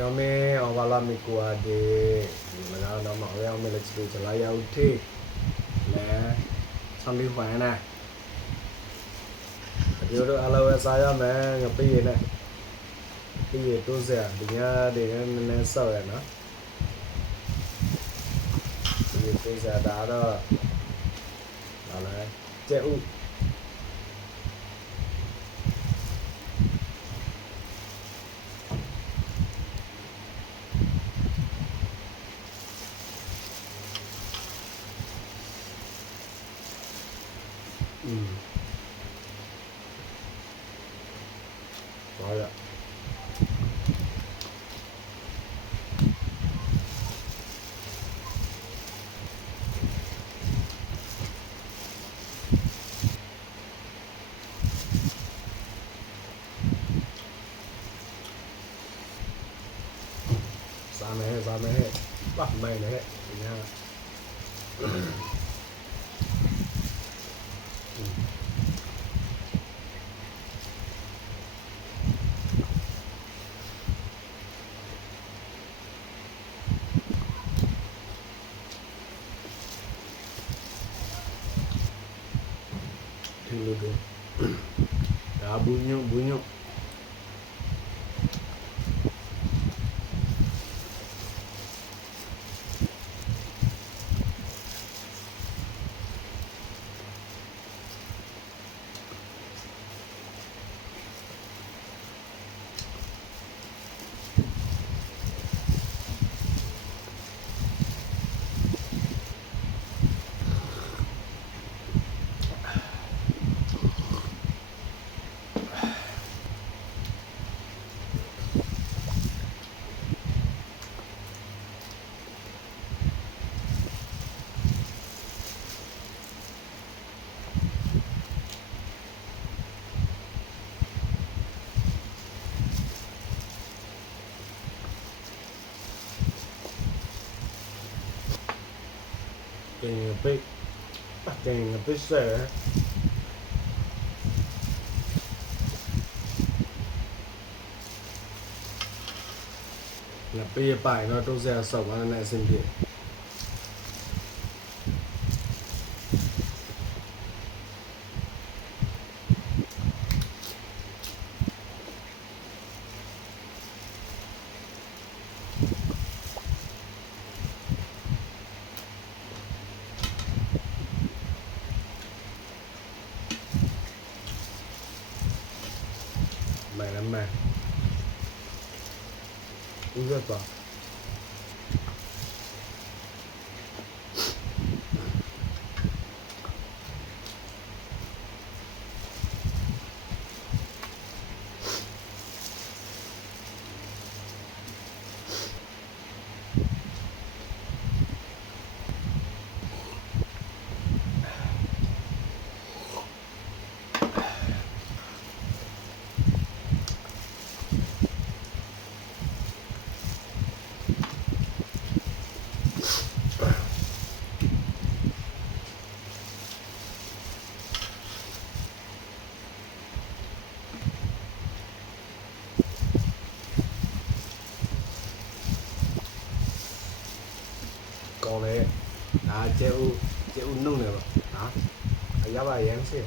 ame awala mikua de mana nama ame le chilu chala ya uthi le samli hwan na điều đó alo sa ya me ngapi ne pi to se di nya de ne sa ya na pi to se da đó là che u rồi ạ ra mẹ hết bắt mày này hết nha thì được đã bunyi cái big xe là bây giờ bài nó đâu ra sầu anh này xin điện mày lắm mà uống rất vào còn này treo nung này đó giá ba yến xí